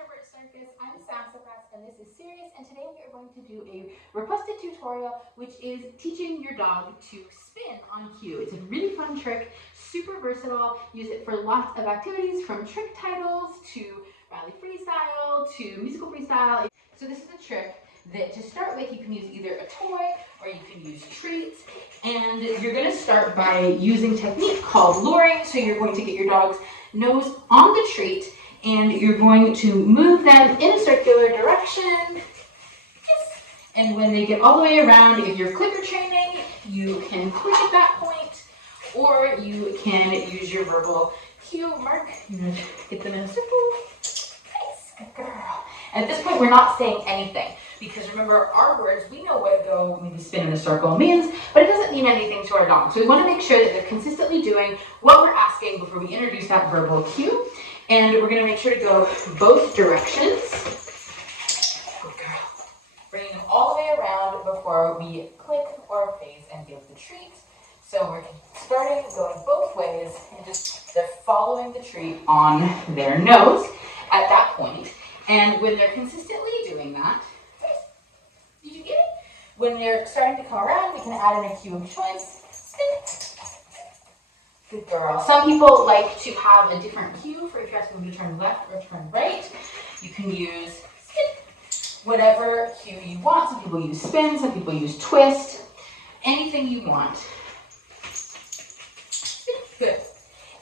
Introvert Circus. I'm Sassafras and this is Sirius, and today we are going to do a requested tutorial which is teaching your dog to spin on cue. It's a really fun trick, super versatile. Use it for lots of activities from trick titles to rally freestyle to musical freestyle. So this is a trick that to start with you can use either a toy or you can use treats, and you're going to start by using a technique called luring. So you're going to get your dog's nose on the treat and you're going to move them in a circular direction. Yes. And when they get all the way around, if you're clicker training, you can click at that point, or you can use your verbal cue. Mark, you're going to get them in a circle. Nice, good girl. And at this point, we're not saying anything, because remember, our words, we know what go when we spin in a circle means, but it doesn't mean anything to our dog. So we want to make sure that they're consistently doing what we're asking before we introduce that verbal cue. And we're going to make sure to go both directions. Good girl. Bringing them all the way around before we click or phase and give the treat. So we're starting going both ways, and just they're following the treat on their nose at that point. And when they're consistently doing that, did you get it? When they're starting to come around, we can add in a cue of choice. Spin. Good girl. Some people like to have a different cue for if you're asking them to turn left or turn right. You can use spin, whatever cue you want. Some people use spin, some people use twist, anything you want. Spin. Good.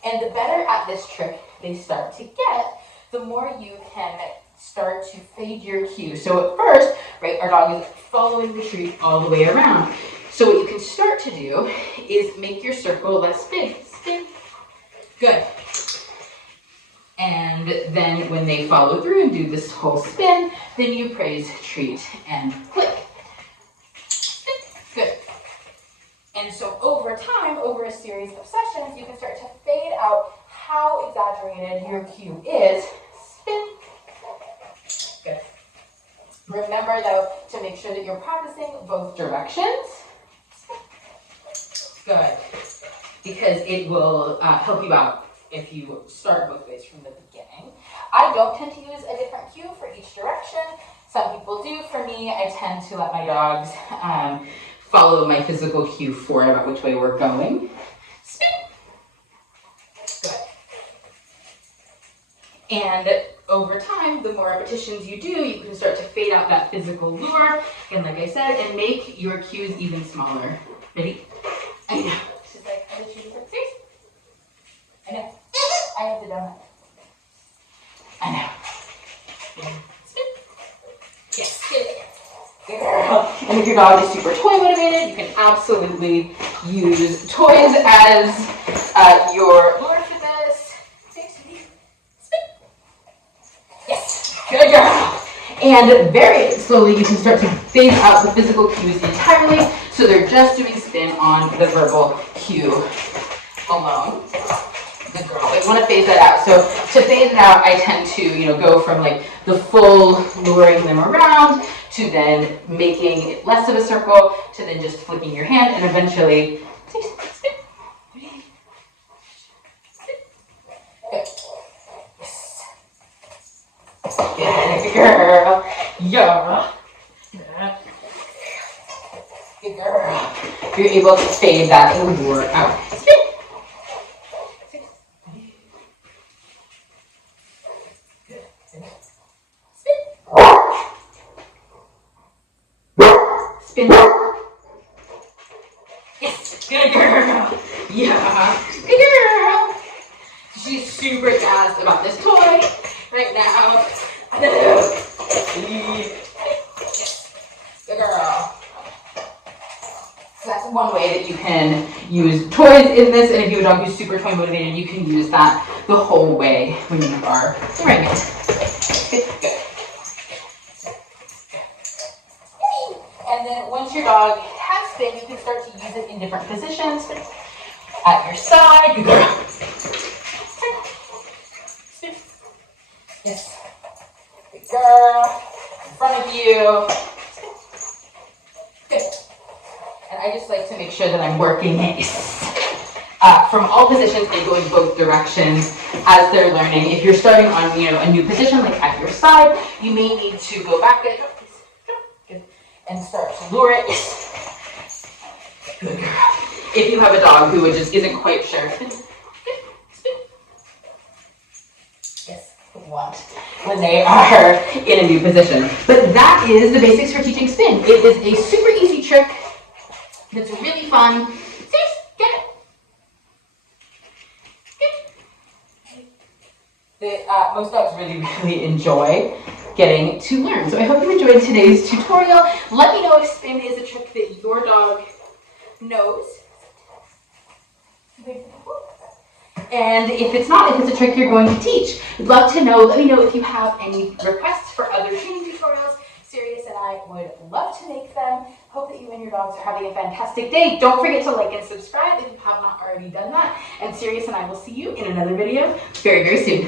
And the better at this trick they start to get, the more you can start to fade your cue. So at first, right, our dog is following the treat all the way around. So what you can start to do is make your circle less big. Spin. Good. And then when they follow through and do this whole spin, then you praise, treat, and click. Spin. Good. And so over time, over a series of sessions, you can start to fade out how exaggerated your cue is. Spin. Good. Remember, though, to make sure that you're practicing both directions. Good. Because it will help you out if you start both ways from the beginning. I don't tend to use a different cue for each direction. Some people do. For me, I tend to let my dogs follow my physical cue for about which way we're going. Spin. Good. And over time, the more repetitions you do, you can start to fade out that physical lure. And like I said, and make your cues even smaller. Ready? I know. She's like, I wish you were serious. I know. I have the donut. I know. Spin. Yes, get it. Good girl. And if your dog is super toy motivated, you can absolutely use toys as your lure for this. Spin. Yes. Good girl. And very slowly, you can start to phase out the physical cues entirely, so they're just doing spin on the verbal cue alone. Good girl. I want to phase that out. So to phase it out, I tend to, go from like the full luring them around to then making it less of a circle to then just flicking your hand and eventually spin. Good. Yes. Good girl. Yeah. Good girl. You're able to fade that lure out. Spin. Good. Spin. Spin. Yes. Good girl. Yeah. Good girl. She's super jazzed about this toy right now. Good girl. So that's one way that you can use toys in this, and if you have a dog who's super toy motivated, you can use that the whole way when you are luring it. Good. And then once your dog has spin, you can start to use it in different positions. At your side, good girl. Spin. Yes. Good girl. In front of you. Good. And I just like to make sure that I'm working it. From all positions, they go in both directions as they're learning. If you're starting on, a new position, like at your side, you may need to go back and start to lure it. Yes. Good girl. If you have a dog who just isn't quite sure. Yes, what? When they are in a new position. But that is the basics for teaching spin. It is a super easy trick that's really fun. Seriously, get it. Most dogs really enjoy getting to learn. So I hope you enjoyed today's tutorial. Let me know if spin is a trick that your dog knows. And if it's not, if it's a trick you're going to teach, I'd love to know. Let me know if you have any requests for other training tutorials. Sirius and I would love to make them. Hope that you and your dogs are having a fantastic day. Don't forget to like and subscribe if you have not already done that. And Sirius and I will see you in another video very soon.